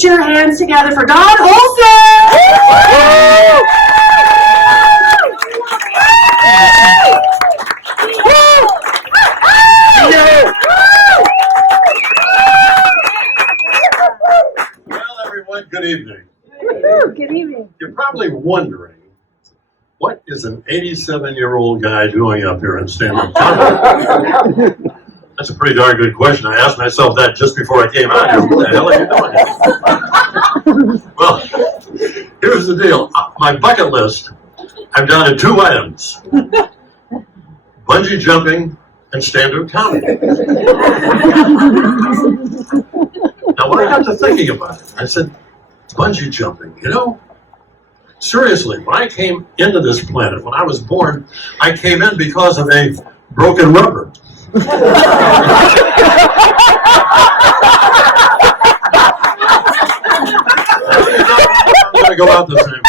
Your hands together for Don Olsen! Well, everyone, good evening. Good evening. You're probably wondering, what is an 87-year-old guy doing up here in stand-up comedy? That's a pretty darn good question. I asked myself that just before I came out here. What the hell are you doing? Well, here's the deal. My bucket list, I'm down to 2 items. Bungee jumping and stand-up comedy. Now, when I got to thinking about it, I said, bungee jumping, you know? Seriously, when I came into this planet, when I was born, I came in because of a broken rubber. I'm going to go out the same way.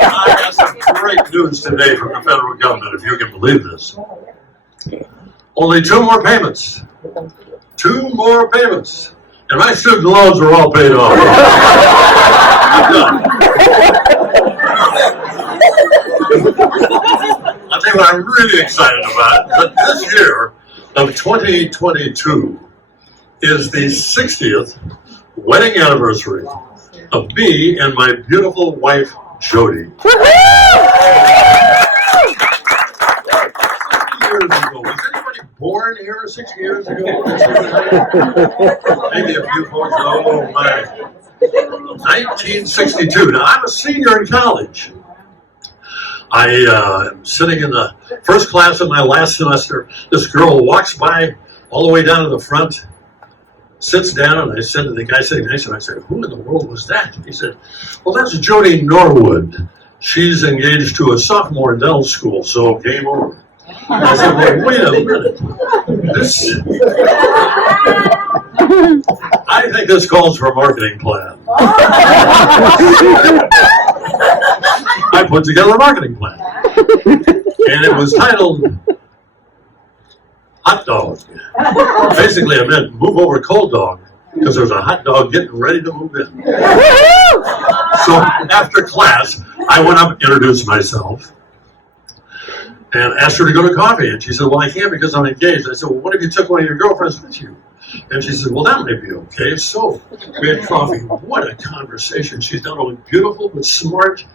I got some great news today from the federal government, if you can believe this. Only 2 more payments. 2 more payments. And my student loans are all paid off. I'm done. I'll tell you what I'm really excited about. But this year of 2022 is the 60th wedding anniversary of me and my beautiful wife, Jody. Years ago. Was anybody born here 6 years ago? Maybe a few folks. Oh my. 1962. Now I'm a senior in college. I am sitting in the first class of my last semester. This girl walks by all the way down to the front, sits down, and I said to the guy sitting next to him, I said, who in the world was that? He said, well, that's Jody Norwood. She's engaged to a sophomore in dental school, so game over. I said, well, wait a minute. I think this calls for a marketing plan. I put together a marketing plan. And it was titled Hot Dog. Basically, I meant move over cold dog, because there's a hot dog getting ready to move in. So after class, I went up and introduced myself and asked her to go to coffee. And she said, well, I can't because I'm engaged. I said, well, what if you took one of your girlfriends with you? And she said, well, that may be okay. So we had coffee. What a conversation. She's not only beautiful, but smart.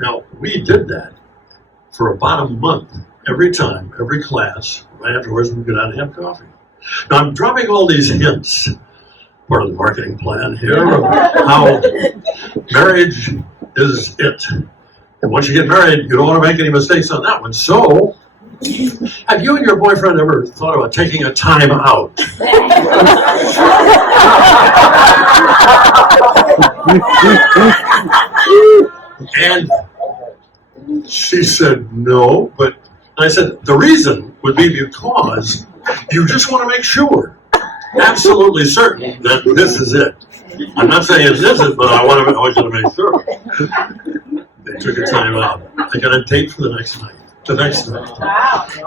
Now, we did that for about a month. Every time, every class, right afterwards, we'd go down and have coffee. Now, I'm dropping all these hints, part of the marketing plan here, of how marriage is it. And once you get married, you don't want to make any mistakes on that one. So, have you and your boyfriend ever thought about taking a time out? And she said no, but I said the reason would be because you just want to make sure, absolutely certain that this is it. I'm not saying it isn't, but I want you to make sure. They took a time out. I got a date for the next night. The next night.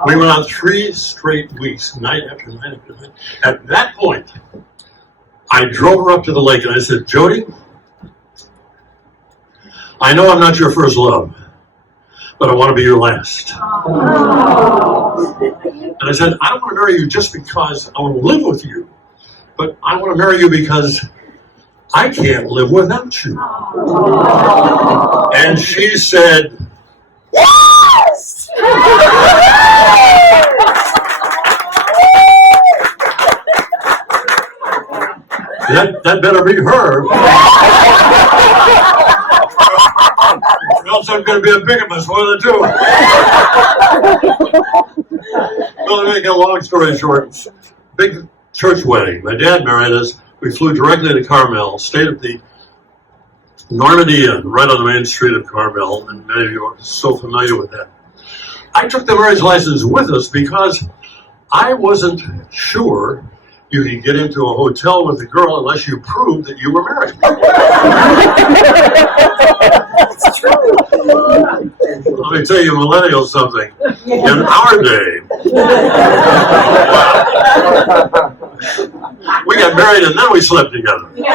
We went on 3 straight weeks, night after night after night. At that point, I drove her up to the lake and I said, Jody, I know I'm not your first love, but I want to be your last. And I said, I don't want to marry you just because I want to live with you, but I want to marry you because I can't live without you. And she said, yes! That better be her. Or else I'm going to be a bigamist, one of the two. Well, to make a long story short, big church wedding. My dad married us. We flew directly to Carmel, stayed at the Normandy Inn, right on the main street of Carmel, and many of you are so familiar with that. I took the marriage license with us because I wasn't sure you could get into a hotel with a girl unless you proved that you were married. Let me tell you millennials something. In our day, we got married and then we slept together. Can't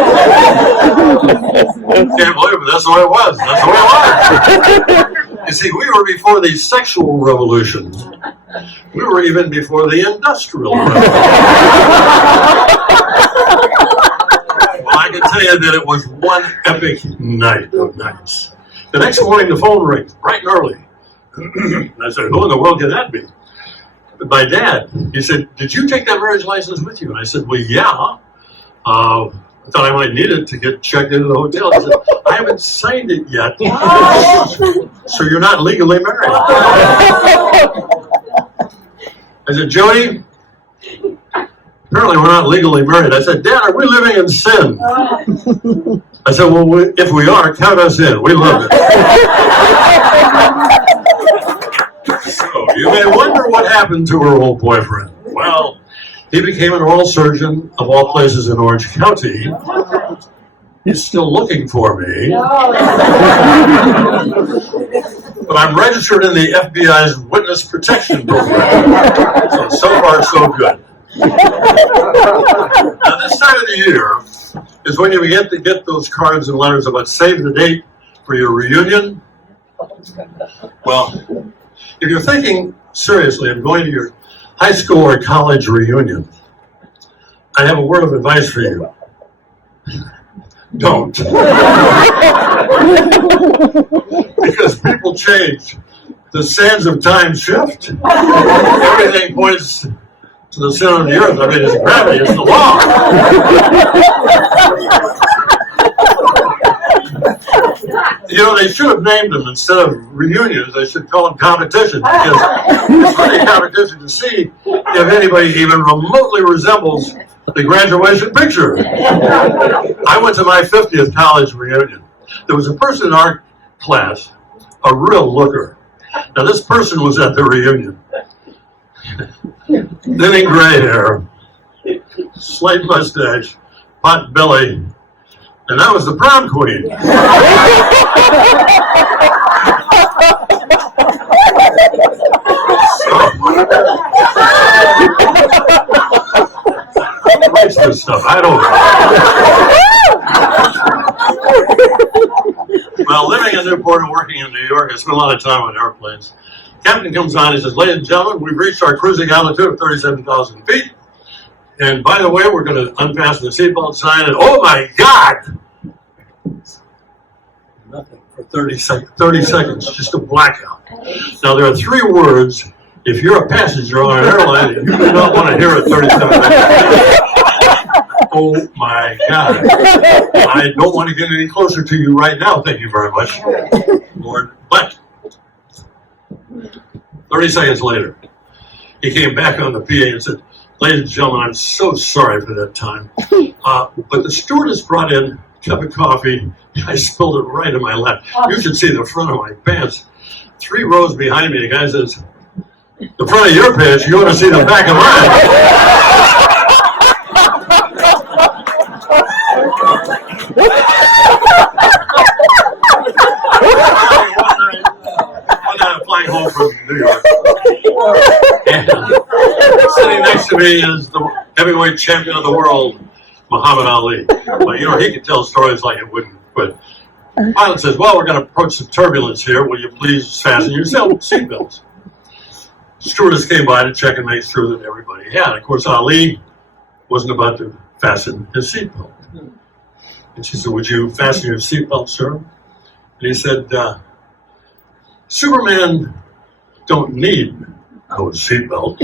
believe it, that's the way it was. That's the way it was. You see, we were before the sexual revolution. We were even before the industrial revolution. Well, I can tell you that it was one epic night of nights. The next morning, the phone rings, bright and early. And I said, who in the world can that be? My dad. He said, did you take that marriage license with you? And I said, well, yeah. I thought I might need it to get checked into the hotel. He said, I haven't signed it yet. So you're not legally married. I said, Jody, apparently we're not legally married. I said, Dad, are we living in sin? I said, well, if we are, count us in. We love it. So you may wonder what happened to her old boyfriend. Well, he became an oral surgeon of all places in Orange County. He's still looking for me. But I'm registered in the FBI's Witness Protection Program. So far, so good. Now, this time of the year is when you begin to get those cards and letters about save the date for your reunion. Well, if you're thinking seriously of going to your high school or college reunion, I have a word of advice for you. Don't. Because people change. The sands of time shift. Everything points to the center of the earth. I mean, it's gravity, it's the law. You know, they should have named them, instead of reunions, they should call them competitions, because it's really a competition to see if anybody even remotely resembles the graduation picture. I went to my 50th college reunion. There was a person in our class, a real looker. Now, this person was at the reunion. Thinning gray hair, slight mustache, pot belly, and that was the prom queen. Who writes this stuff? I don't know. Well, living in Newport and working in New York, I spent a lot of time on airplanes. Captain comes on, he says, ladies and gentlemen, we've reached our cruising altitude of 37,000 feet. And by the way, we're going to unfasten the seatbelt sign, and oh my God! Nothing for 30 seconds, just a blackout. Now, there are three words. If you're a passenger on an airline, you do not want to hear it 37 seconds. Oh my God. I don't want to get any closer to you right now, thank you very much, Lord. But 30 seconds later, he came back on the PA and said, ladies and gentlemen, I'm so sorry for that time. But the stewardess brought in a cup of coffee. I spilled it right in my lap. You should see the front of my pants. 3 rows behind me, the guy says, the front of your pants, you want to see the back of mine. One night I'm flying home from New York. And sitting next to me is the heavyweight champion of the world, Muhammad Ali. Well, you know, he could tell stories like it wouldn't quit. The pilot says, well, we're going to approach some turbulence here. Will you please fasten your seatbelts? Stewardess came by to check and make sure that everybody had. Of course, Ali wasn't about to fasten his seatbelt. And she said, would you fasten your seatbelt, sir? And he said, Superman don't need no seatbelt.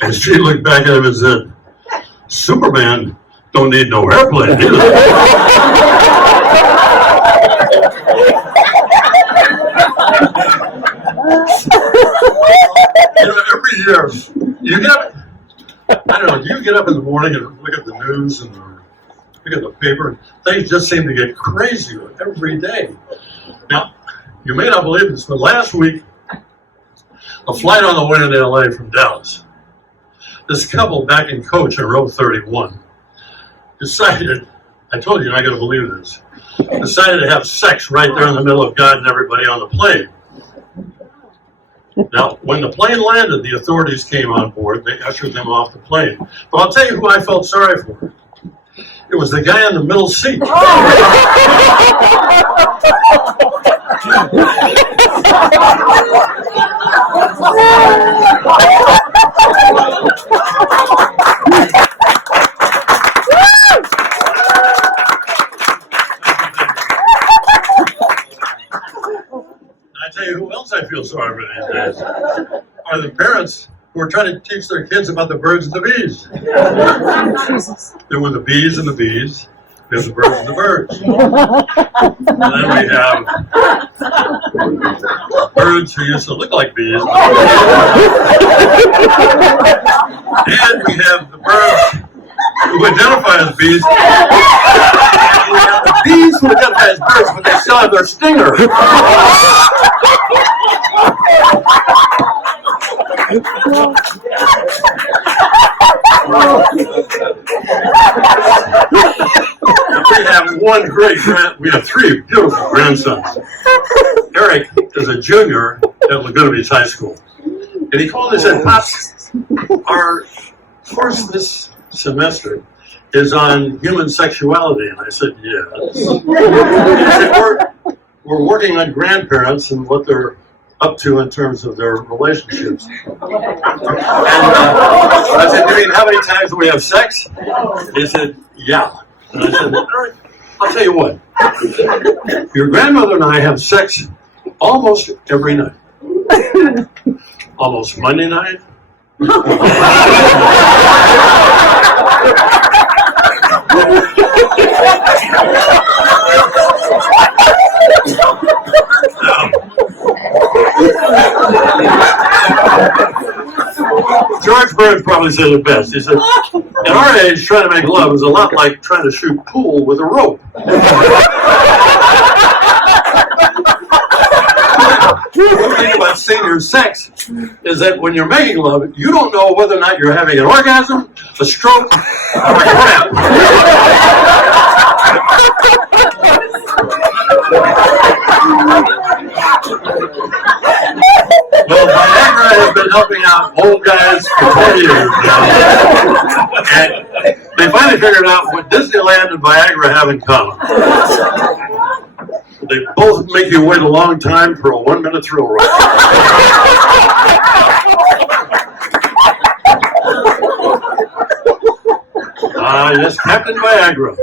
And she looked back at him and said, Superman don't need no airplane either. You know, every year, you get up, I don't know, do you get up in the morning and look at the news and look at the paper? Things just seem to get crazier every day. Now, you may not believe this, but last week, a flight on the way to LA from Dallas, this couple back in coach on row 31 decided, I told you you're not going to believe this, decided to have sex right there in the middle of God and everybody on the plane. Now, when the plane landed, the authorities came on board. They ushered them off the plane. But I'll tell you who I felt sorry for. It was the guy in the middle seat. I tell you who else I feel sorry for these days are the parents who are trying to teach their kids about the birds and the bees. There were the bees and the bees. There's the birds and the birds. And then we have birds who used to look like bees. And we have the birds who identify as bees. And we have the bees who identify as birds, but they still have their stinger. We have three beautiful grandsons. Eric is a junior at Laguna High School. And he called and said, "Pops, our course this semester is on human sexuality." And I said, "Yes." He said, we're working on grandparents and what they're up to in terms of their relationships. And I said, "You mean how many times do we have sex?" He said, "Yeah." And I said, "Eric, I'll tell you what. Your grandmother and I have sex almost every night. Almost Monday night. George Burns probably said it best. He said, "At our age, trying to make love is a lot like trying to shoot pool with a rope." The thing about senior sex is that when you're making love, you don't know whether or not you're having an orgasm, a stroke, or a cramp. Well, Viagra has been helping out old guys for 20 years now. And they finally figured out what Disneyland and Viagra have in common. They both make you wait a long time for a 1-minute thrill ride. Yes, Captain Viagra.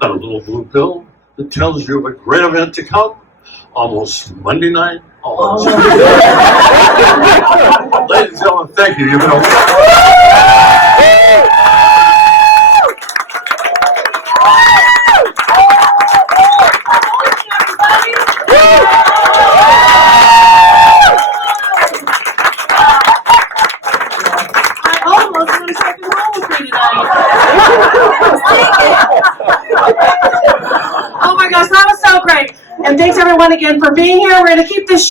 Got a little blue pill that tells you of a great event to come. Almost Monday night. Almost. Ladies and gentlemen, thank you. You've been Oh my gosh, that was so great. And thanks everyone again for being here. We're going to keep this